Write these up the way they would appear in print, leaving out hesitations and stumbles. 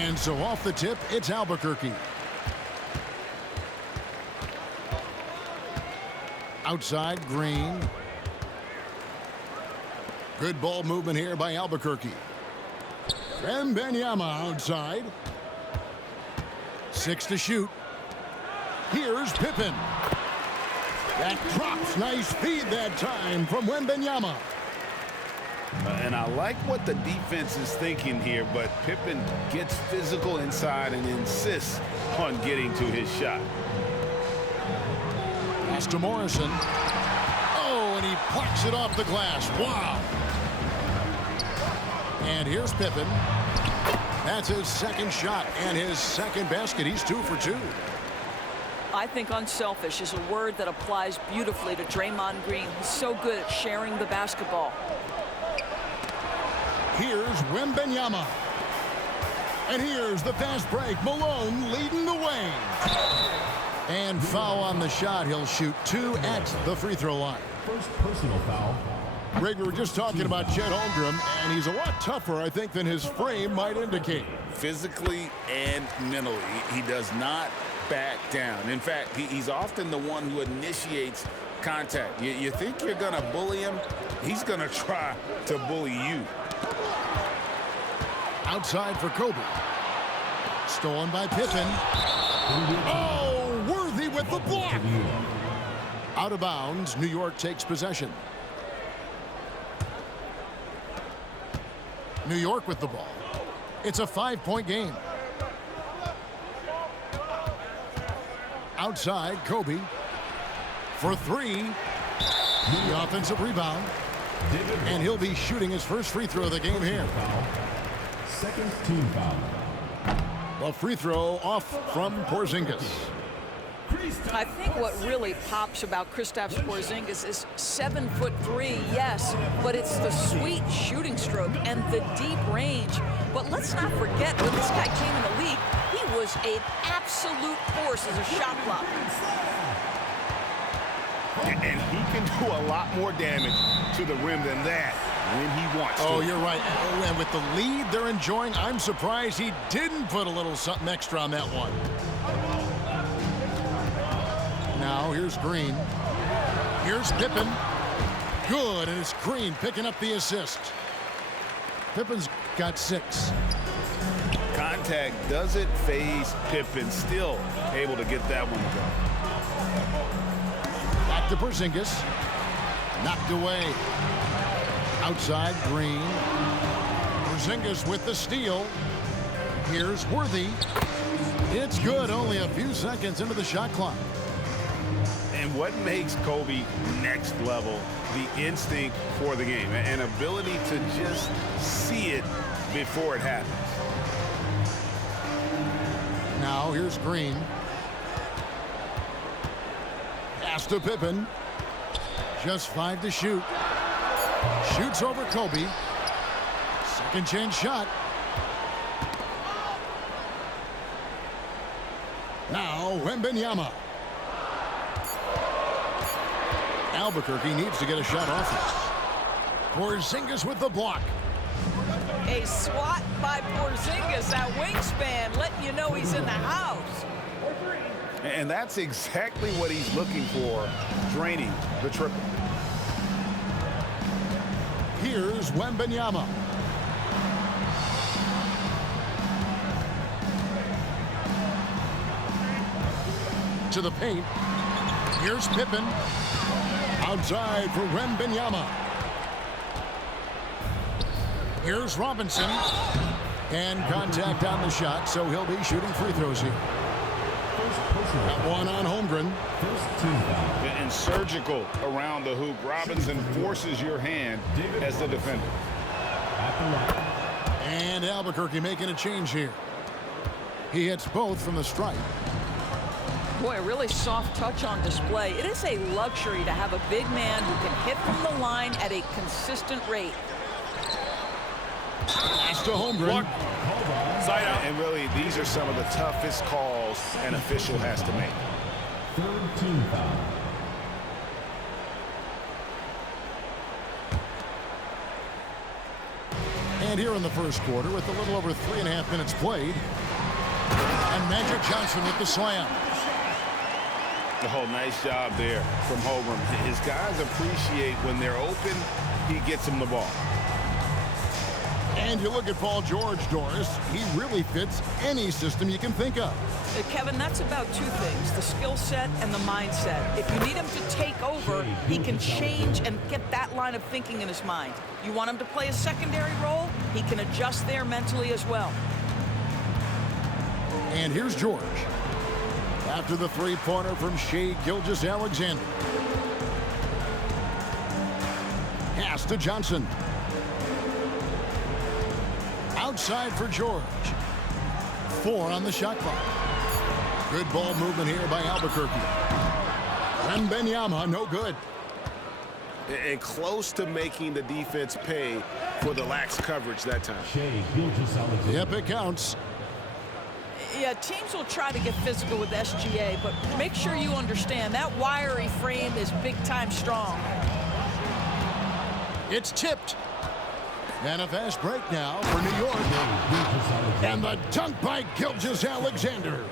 And so off the tip, it's Albuquerque. Outside, Green. Good ball movement here by Albuquerque. Wembanyama outside. 6 to shoot. Here's Pippen. That drops. Nice feed that time from Wembanyama. And I like what the defense is thinking here, but Pippen gets physical inside and insists on getting to his shot. Pass to Morrison. Oh, and he plucks it off the glass. Wow. And here's Pippen. That's his second shot and his second basket. He's 2 for 2. I think unselfish is a word that applies beautifully to Draymond Green. He's so good at sharing the basketball. Here's Wembanyama. And here's the fast break. Malone leading the way. And foul on the shot. He'll shoot 2 at the free throw line. First personal foul. Greg, we were just talking about Chet Holmgren, and he's a lot tougher, I think, than his frame might indicate. Physically and mentally, he does not back down. In fact, he's often the one who initiates contact. You think you're going to bully him? He's going to try to bully you. Outside for Kobe. Stolen by Pippen. Oh, Worthy with the block. Out of bounds, New York takes possession. New York with the ball. It's a 5-point game. Outside, Kobe. For 3. The offensive rebound. And he'll be shooting his first free throw of the game here. Second team foul. A free throw off from Porzingis. I think what really pops about Kristaps Porzingis is 7'3", yes, but it's the sweet shooting stroke and the deep range. But let's not forget, when this guy came in the league, he was an absolute force as a shot blocker. And he can do a lot more damage to the rim than that when he wants to. Oh, you're right. And with the lead they're enjoying, I'm surprised he didn't put a little something extra on that one. Now, here's Green. Here's Pippen. Good, and it's Green picking up the assist. Pippen's got 6. Contact doesn't phase Pippen. Still able to get that one to go. Back to Porzingis. Knocked away. Outside, Green. Porzingis with the steal. Here's Worthy. It's good, only a few seconds into the shot clock. And what makes Kobe next level, the instinct for the game, an ability to just see it before it happens. Now here's Green. Pass to Pippen. Just 5 to shoot. Shoots over Kobe. Second chance shot. Now Wembanyama. Albuquerque needs to get a shot off it. Porzingis with the block. A swat by Porzingis, that wingspan, letting you know he's in the house. And that's exactly what he's looking for, draining the triple. Here's Wembanyama. To the paint. Here's Pippen. Outside for Wembanyama. Here's Robinson. And contact on the shot, so he'll be shooting free throws here. Got one on Holmgren. And surgical around the hoop. Robinson forces your hand as the defender. And Albuquerque making a change here. He hits both from the stripe. Boy, a really soft touch on display. It is a luxury to have a big man who can hit from the line at a consistent rate. Pass to Holmgren. Side out. And really, these are some of the toughest calls an official has to make. Third team foul. And here in the first quarter, with a little over 3.5 minutes played, and Magic Johnson with the slam. Oh, nice job there from Holmgren. His guys appreciate when they're open, he gets them the ball. And you look at Paul George, Doris, he really fits any system you can think of. Kevin, that's about two things, the skill set and the mindset. If you need him to take over, he can change and get that line of thinking in his mind. You want him to play a secondary role, he can adjust there mentally as well. And here's George. After the three-pointer from Shai Gilgeous-Alexander. Pass to Johnson. Outside for George. 4 on the shot clock. Good ball movement here by Albuquerque. Wembanyama, no good. And close to making the defense pay for the lax coverage that time. Shai Gilgeous-Alexander. Yep, it counts. Yeah, teams will try to get physical with SGA, but make sure you understand that wiry frame is big-time strong. It's tipped. And a fast break now for New York. And the dunk by Gilgeous-Alexander.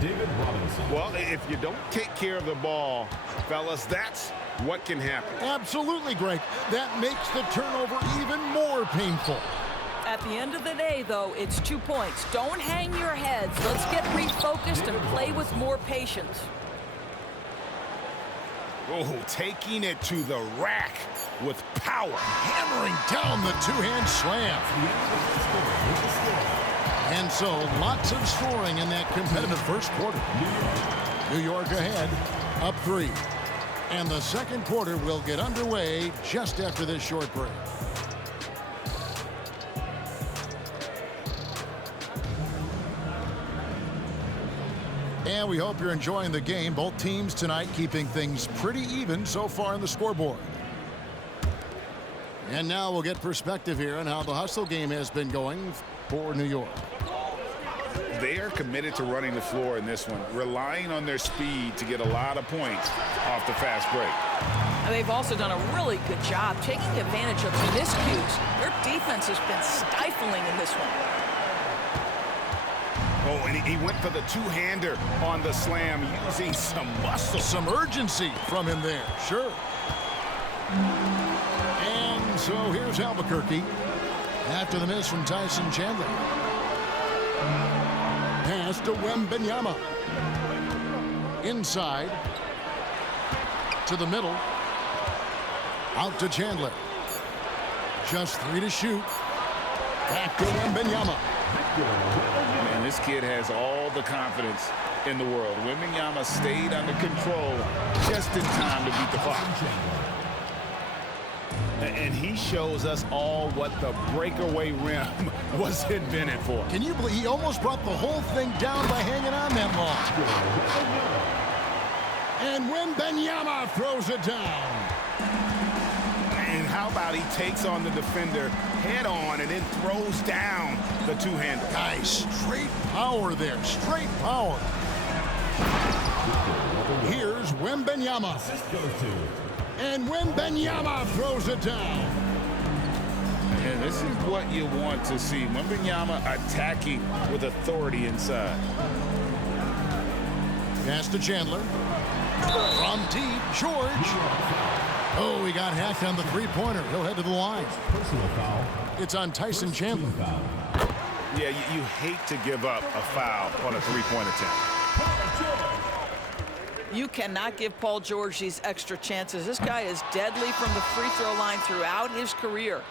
David Robinson. Well, if you don't take care of the ball, fellas, that's what can happen. Absolutely, Greg. That makes the turnover even more painful. At the end of the day, though, it's 2 points. Don't hang your heads. Let's get refocused and play with more patience. Oh, taking it to the rack with power. Hammering down the two-hand slam. And so, lots of scoring in that competitive first quarter. New York ahead, up 3. And the second quarter will get underway just after this short break. And we hope you're enjoying the game. Both teams tonight keeping things pretty even so far on the scoreboard. And now we'll get perspective here on how the hustle game has been going for New York. They are committed to running the floor in this one, relying on their speed to get a lot of points off the fast break. And they've also done a really good job taking advantage of miscues. Their defense has been stifling in this one. Oh, and he went for the two-hander on the slam, using some muscle. Some urgency from him there, sure. And so here's Albuquerque after the miss from Tyson Chandler. Pass to Wembanyama. Inside to the middle. Out to Chandler. Just 3 to shoot. Back to Wembanyama. Man, this kid has all the confidence in the world. Wembanyama stayed under control just in time to beat the clock. And he shows us all what the breakaway rim was invented for. Can you believe he almost brought the whole thing down by hanging on that long? And Wembanyama throws it down. And how about he takes on the defender head on and then throws down the two-hander. Guys, straight power there, straight power. Here's Wembanyama. And Wembanyama throws it down. And this is what you want to see. Wembanyama attacking with authority inside. Pass to Chandler. From deep, George. Oh, he got hacked on the three-pointer. He'll head to the line. Personal foul. It's on Tyson Chandler. Foul. Yeah, you hate to give up a foul on a three-point attempt. You cannot give Paul George these extra chances. This guy is deadly from the free throw line throughout his career.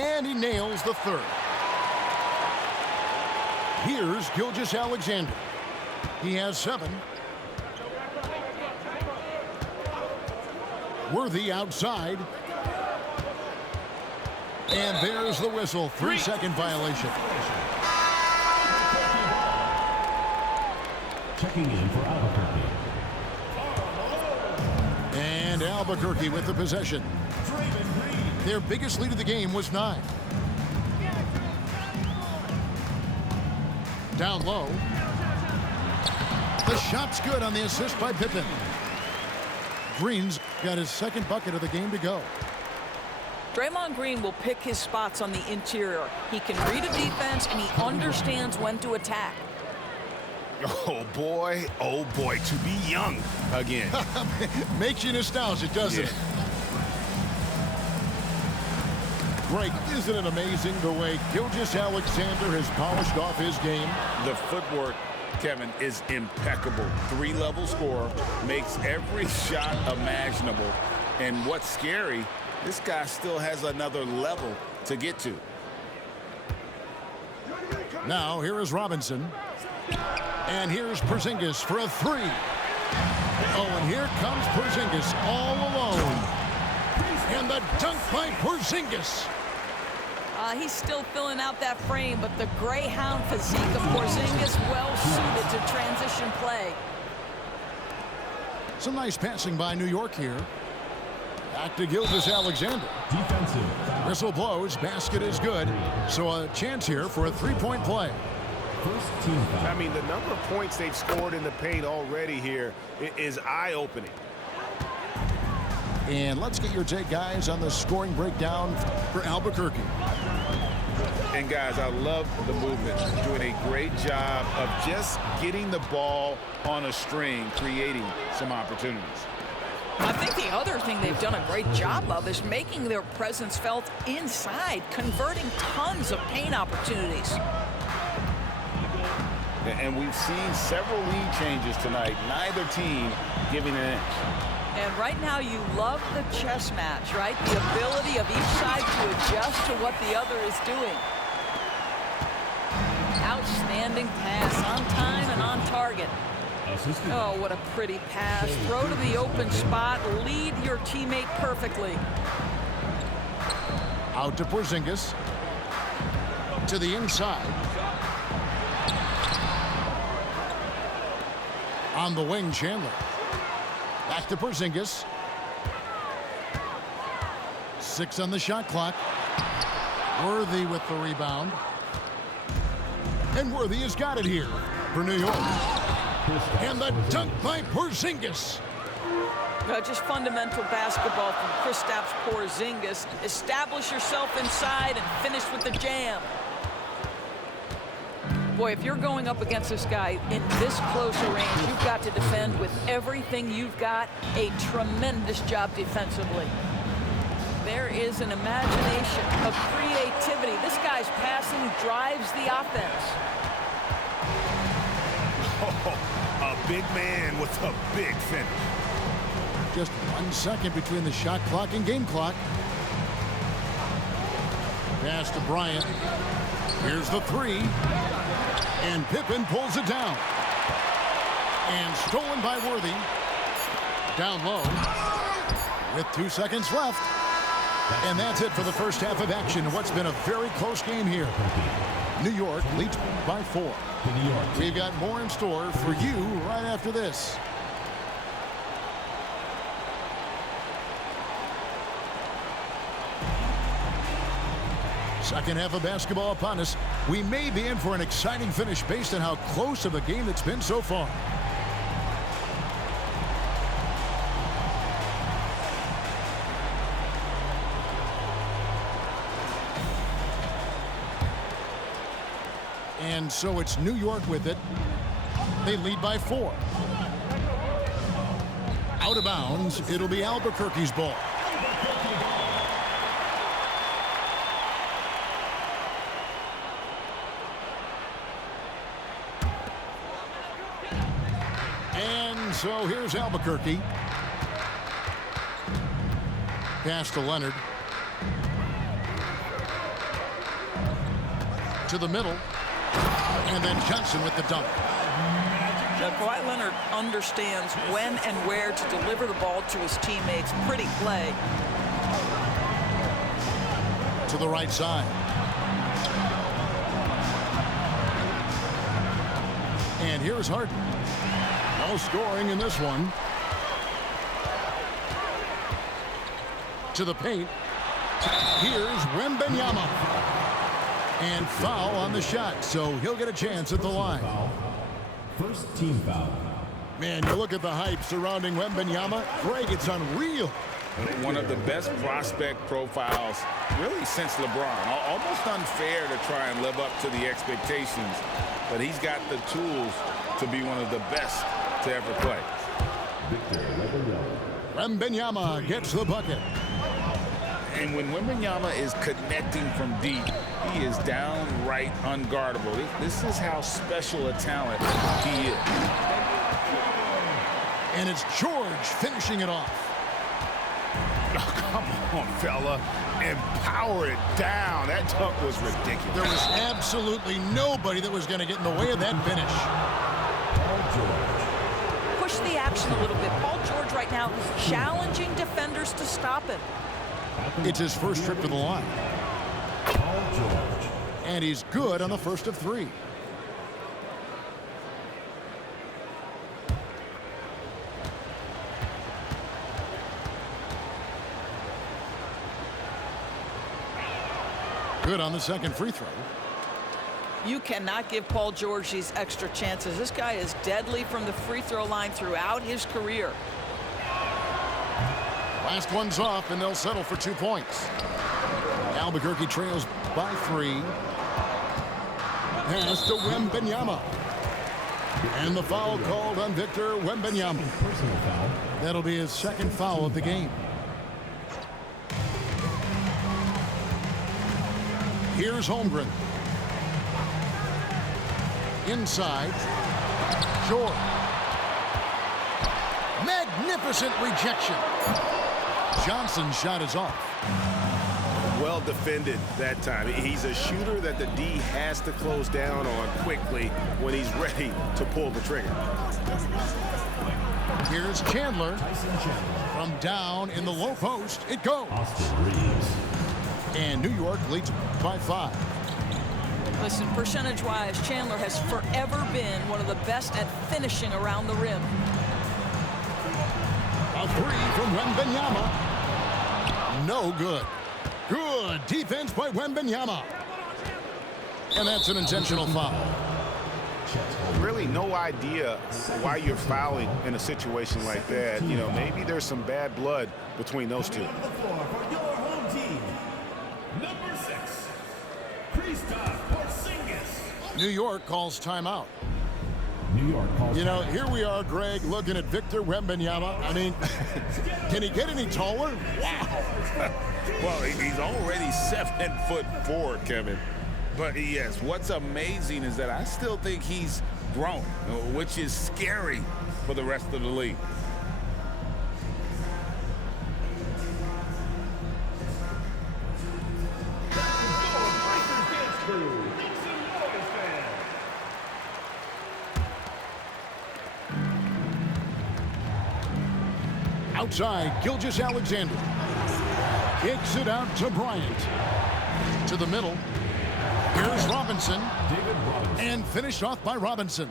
And he nails the third. Here's Gilgeous-Alexander. He has 7. Worthy outside. And there's the whistle. 3-second violation. Checking in for Albuquerque. And Albuquerque with the possession. Their biggest lead of the game was 9. Down low. The shot's good on the assist by Pippen. Green's got his second bucket of the game to go. Draymond Green will pick his spots on the interior. He can read a defense, and he understands when to attack. Oh, boy, to be young again. Makes you nostalgic, doesn't it? Greg, isn't it amazing the way Gilgeous-Alexander has polished off his game? The footwork, Kevin, is impeccable. Three-level scorer, makes every shot imaginable. And what's scary, this guy still has another level to get to. Now, here is Robinson. And here's Porzingis for a three. Oh, and here comes Porzingis all alone. And the dunk by Porzingis. He's still filling out that frame, but the Greyhound physique of Porzingis well suited to transition play. Some nice passing by New York here. Back to Gilgeous-Alexander. Defensive foul. Whistle blows, basket is good. So a chance here for a three-point play. First team foul. I mean, the number of points they've scored in the paint already here is eye-opening. And let's get your take, guys, on the scoring breakdown for Albuquerque. And, guys, I love the movement. Doing a great job of just getting the ball on a string, creating some opportunities. I think the other thing they've done a great job of is making their presence felt inside, converting tons of paint opportunities. And we've seen several lead changes tonight, neither team giving an inch. And right now you love the chess match, right? The ability of each side to adjust to what the other is doing. Outstanding pass, on time and on target. Assistant. Oh, what a pretty pass. Throw to the open spot, lead your teammate perfectly. Out to Porzingis. To the inside. On the wing, Chandler. Back to Porzingis. 6 on the shot clock. Worthy with the rebound. And Worthy has got it here for New York. And the dunk by Porzingis. Just fundamental basketball from Kristaps Porzingis. Establish yourself inside and finish with the jam. Boy, if you're going up against this guy in this close a range, you've got to defend with everything you've got. A tremendous job defensively. There is an imagination of creativity. This guy's passing drives the offense. Oh, a big man with a big finish. Just 1 second between the shot clock and game clock. Pass to Bryant. Here's the three. And Pippen pulls it down. And stolen by Worthy. Down low. With 2 seconds left. And that's it for the first half of action. What's been a very close game here. New York leads by 4. We've got more in store for you right after this. Second half of basketball upon us. We may be in for an exciting finish based on how close of a game it's been so far. And so it's New York with it. They lead by 4. Out of bounds, it'll be Albuquerque's ball. And so here's Albuquerque. Pass to Leonard. To the middle. And then Johnson with the dunk. Kawhi Leonard understands when and where to deliver the ball to his teammates. Pretty play. To the right side. And here's Harden. No scoring in this one. To the paint. Here's Wembanyama. And foul on the shot, so he'll get a chance at the line. First team foul. Man, you look at the hype surrounding Wembanyama. Greg, it's unreal. One of the best prospect profiles really since LeBron. Almost unfair to try and live up to the expectations, but he's got the tools to be one of the best to ever play. Wembanyama gets the bucket. And when Wembanyama is connecting from deep, he is downright unguardable. This is how special a talent he is. And it's George finishing it off. Oh, come on, fella. And power it down. That dunk was ridiculous. There was absolutely nobody that was going to get in the way of that finish. Push the action a little bit. Paul George right now challenging defenders to stop him. It's his first trip to the line. And he's good on the first of three. Good on the second free throw. You cannot give Paul George these extra chances. This guy is deadly from the free throw line throughout his career. Last one's off, and they'll settle for 2 points. Albuquerque trails by 3. Pass to Wembanyama. And the foul called on Victor Wembanyama. Personal foul. That'll be his second foul of the game. Here's Holmgren. Inside. George. Magnificent rejection. Johnson's shot is off. Well defended that time. He's a shooter that the D has to close down on quickly when he's ready to pull the trigger. Here's Chandler. From down in the low post, it goes. Austin Reeves. And New York leads by 5. Listen, percentage-wise, Chandler has forever been one of the best at finishing around the rim. A 3 from Wembanyama. No good. Good defense by Wembanyama. And that's an intentional foul. Really no idea why you're fouling in a situation like that. You know, maybe there's some bad blood between those two. On the floor for your home team, number 6, Kristaps Porzingis. New York calls timeout. New York calls. You know, here we are, Greg, looking at Victor Wembanyama. I mean, can he get any taller? Wow. Well, he's already 7'4", Kevin. But yes, what's amazing is that I still think he's grown, which is scary for the rest of the league. Outside, Gilgeous-Alexander. Kicks it out to Bryant. To the middle. Here's Robinson. David Robinson. And finished off by Robinson.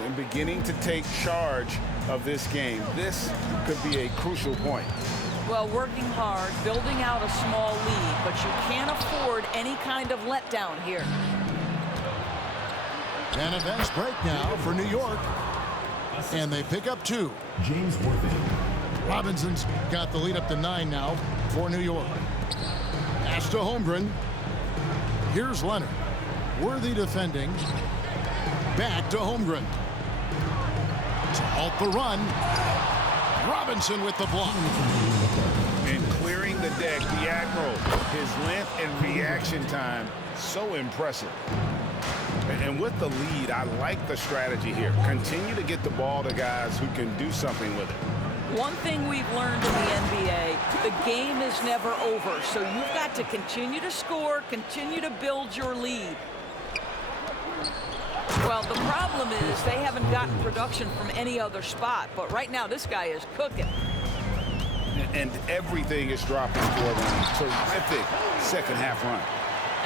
And beginning to take charge of this game. This could be a crucial point. Well, working hard, building out a small lead, but you can't afford any kind of letdown here. And a fast break now for New York. And they pick up 2. James Worthy. Robinson's got the lead up to 9 now for New York. Pass to Holmgren. Here's Leonard. Worthy defending. Back to Holmgren. To halt the run. Robinson with the block. And clearing the deck, the Admiral. His length and reaction time, so impressive. And with the lead, I like the strategy here. Continue to get the ball to guys who can do something with it. One thing we've learned in the NBA, the game is never over. So you've got to continue to score, continue to build your lead. Well, the problem is they haven't gotten production from any other spot. But right now, this guy is cooking. And everything is dropping for them. Terrific second half run.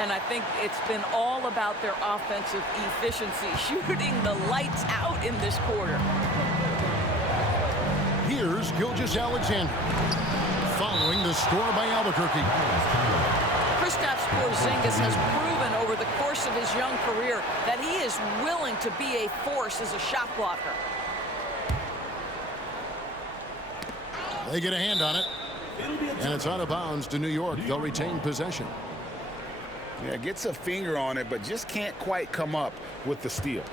And I think it's been all about their offensive efficiency, shooting the lights out in this quarter. Here's Gilgeous-Alexander. Following the score by Albuquerque. Kristaps Porzingis has proven over the course of his young career that he is willing to be a force as a shot blocker. They get a hand on it. And it's out of bounds to New York. They'll retain possession. Yeah, gets a finger on it, but just can't quite come up with the steal.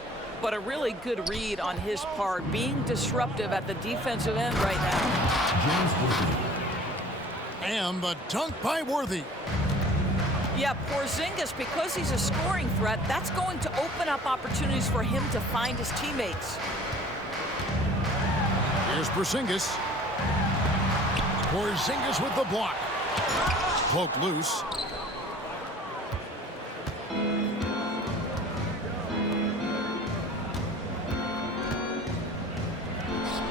But a really good read on his part, being disruptive at the defensive end right now. And the dunk by Worthy. Yeah, Porzingis, because he's a scoring threat, that's going to open up opportunities for him to find his teammates. Here's Porzingis. Porzingis with the block. Poked loose.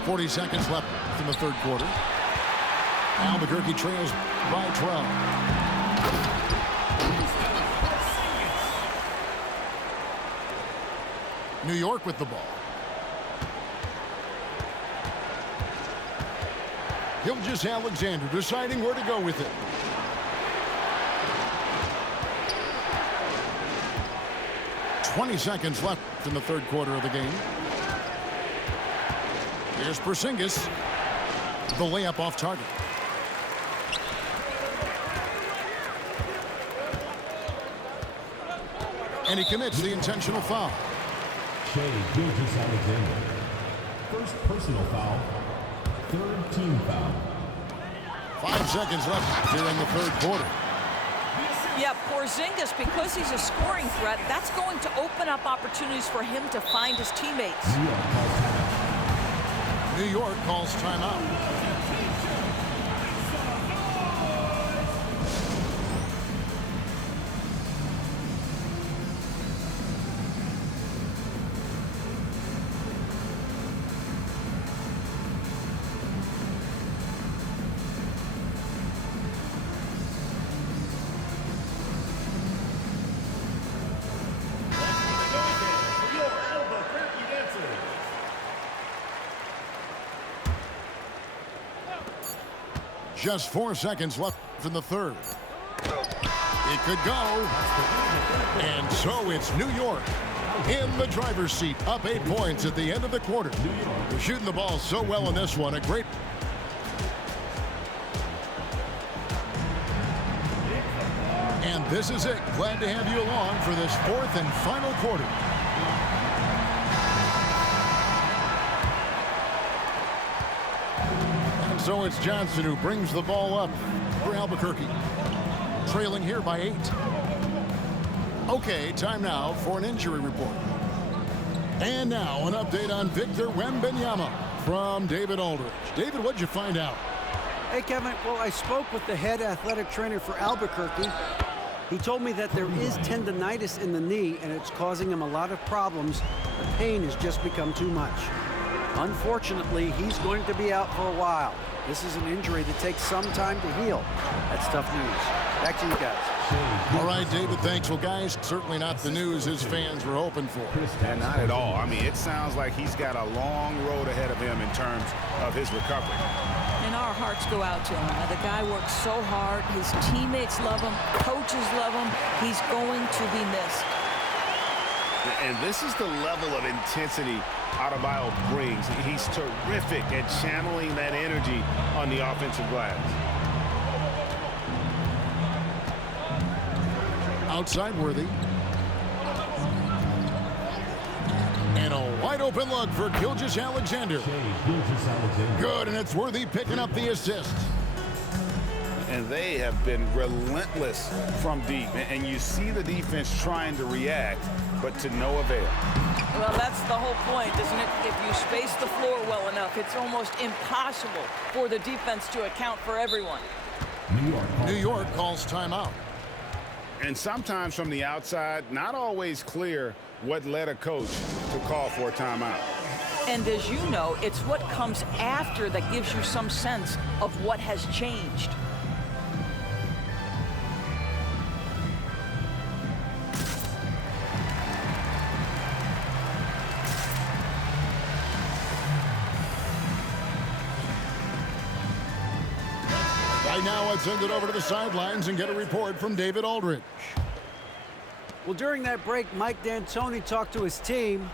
.40 seconds left in the third quarter. Albuquerque trails by 12. New York with the ball. Gilgeous-Alexander deciding where to go with it. .20 seconds left in the third quarter of the game. Here's Porzingis. The layup off target. And he commits the intentional foul. Shai Gilgeous-Alexander. First personal foul. Third team foul. 5 seconds left here in the third quarter. Yeah, Porzingis, because he's a scoring threat, that's going to open up opportunities for him to find his teammates. New York calls timeout. Just 4 seconds left in the third. It could go. And so it's New York in the driver's seat, up 8 points at the end of the quarter. They're shooting the ball so well in this one. A great. And this is it. Glad to have you along for this fourth and final quarter. So it's Johnson who brings the ball up for Albuquerque. Trailing here by 8. Okay, time now for an injury report. And now an update on Victor Wembanyama from David Aldridge. David, what'd you find out? Hey, Kevin. Well, I spoke with the head athletic trainer for Albuquerque. He told me that there is tendonitis in the knee, and it's causing him a lot of problems. The pain has just become too much. Unfortunately, he's going to be out for a while. This is an injury that takes some time to heal. That's tough news. Back to you guys. All right, David, thanks. Well, guys, certainly not the news his fans were hoping for. And not at all. I mean, it sounds like he's got a long road ahead of him in terms of his recovery. And our hearts go out to him. The guy works so hard. His teammates love him. Coaches love him. He's going to be missed. And this is the level of intensity Adebayo brings. He's terrific at channeling that energy on the offensive glass. Outside Worthy. And a wide open look for Gilgeous-Alexander. Good, and it's Worthy picking up the assist. And they have been relentless from deep. And you see the defense trying to react, but to no avail. Well, that's the whole point, isn't it? If you space the floor well enough, it's almost impossible for the defense to account for everyone. New York calls timeout. And sometimes from the outside, not always clear what led a coach to call for a timeout. And as you know, it's what comes after that gives you some sense of what has changed. Right now, let's send it over to the sidelines and get a report from David Aldridge. Well, during that break, Mike D'Antoni talked to his team.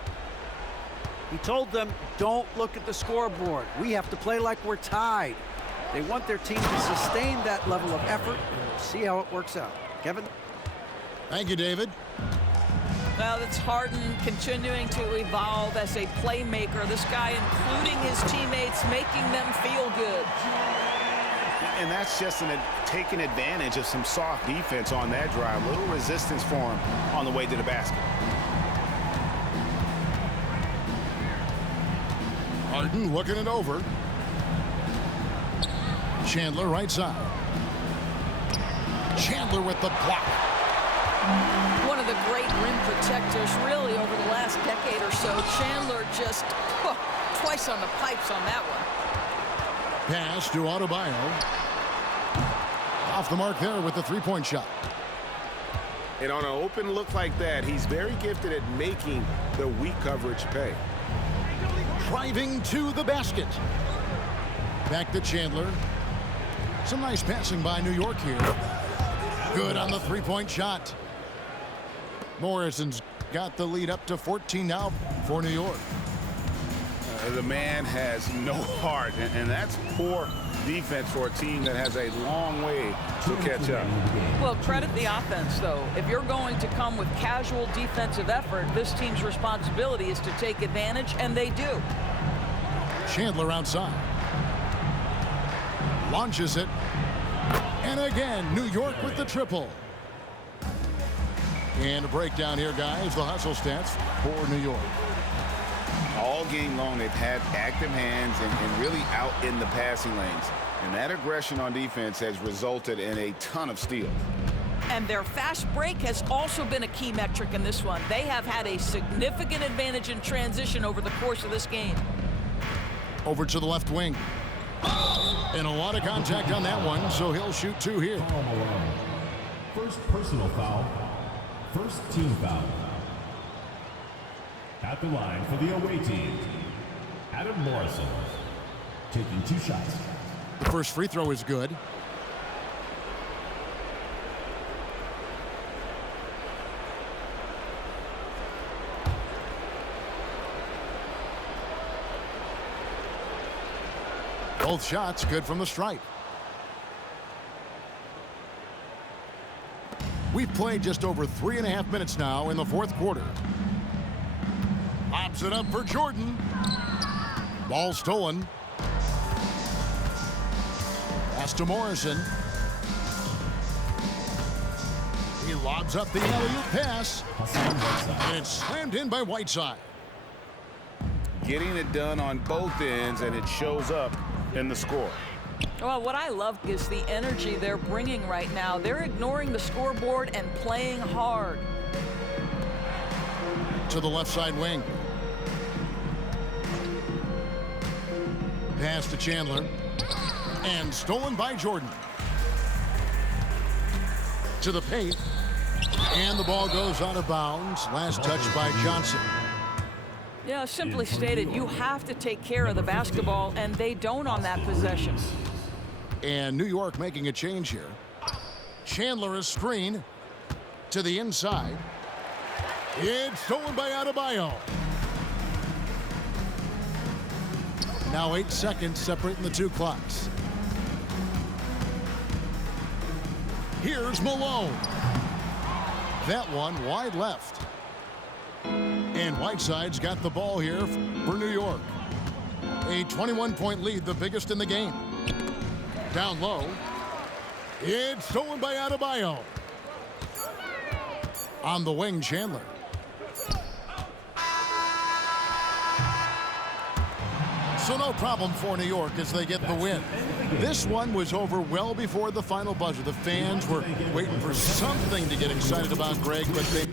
He told them, don't look at the scoreboard. We have to play like we're tied. They want their team to sustain that level of effort, and we'll see how it works out. Kevin? Thank you, David. Well, it's Harden continuing to evolve as a playmaker. This guy, including his teammates, making them feel good. And that's just taking advantage of some soft defense on that drive. Little resistance for him on the way to the basket. Harden looking it over. Chandler right side. Chandler with the block. One of the great rim protectors really over the last decade or so. Chandler just twice on the pipes on that one. Pass to Adebayo. Off the mark there with the three-point shot. And on an open look like that, he's very gifted at making the weak coverage pay. Driving to the basket. Back to Chandler. Some nice passing by New York here. Good on the three-point shot. Morrison's got the lead up to 14 now for New York. The man has no heart, and that's poor defense for a team that has a long way to catch up. Well, credit the offense, though. If you're going to come with casual defensive effort, this team's responsibility is to take advantage, and they do. Chandler outside. Launches it. And again, New York with the triple. And a breakdown here, guys. The hustle stats for New York. All game long, they've had active hands and really out in the passing lanes. And that aggression on defense has resulted in a ton of steals. And their fast break has also been a key metric in this one. They have had a significant advantage in transition over the course of this game. Over to the left wing. And a lot of contact on that one, so he'll shoot two here. Karl Malone. First personal foul. First team foul. At the line for the away team, Adam Morrison, taking 2 shots. The first free throw is good. Both shots good from the stripe. We've played just over 3.5 minutes now in the fourth quarter. Pops it up for Jordan. Ball stolen. Pass to Morrison. He lobs up the alley-oop pass. And it's slammed in by Whiteside. Getting it done on both ends, and it shows up in the score. Well, what I love is the energy they're bringing right now. They're ignoring the scoreboard and playing hard. To the left side wing. Pass to Chandler. And stolen by Jordan. To the paint. And the ball goes out of bounds. Last touch by Johnson. Yeah, simply stated, you have to take care of the basketball, and they don't on that possession. And New York making a change here. Chandler is screen to the inside. It's stolen by Adebayo. Now 8 seconds separating the two clocks. Here's Malone. That one wide left. And Whiteside's got the ball here for New York. A 21-point lead, the biggest in the game. Down low. It's stolen by Adebayo. On the wing, Chandler. So no problem for New York as they get the win. This one was over well before the final buzzer. The fans were waiting for something to get excited about, Greg, but they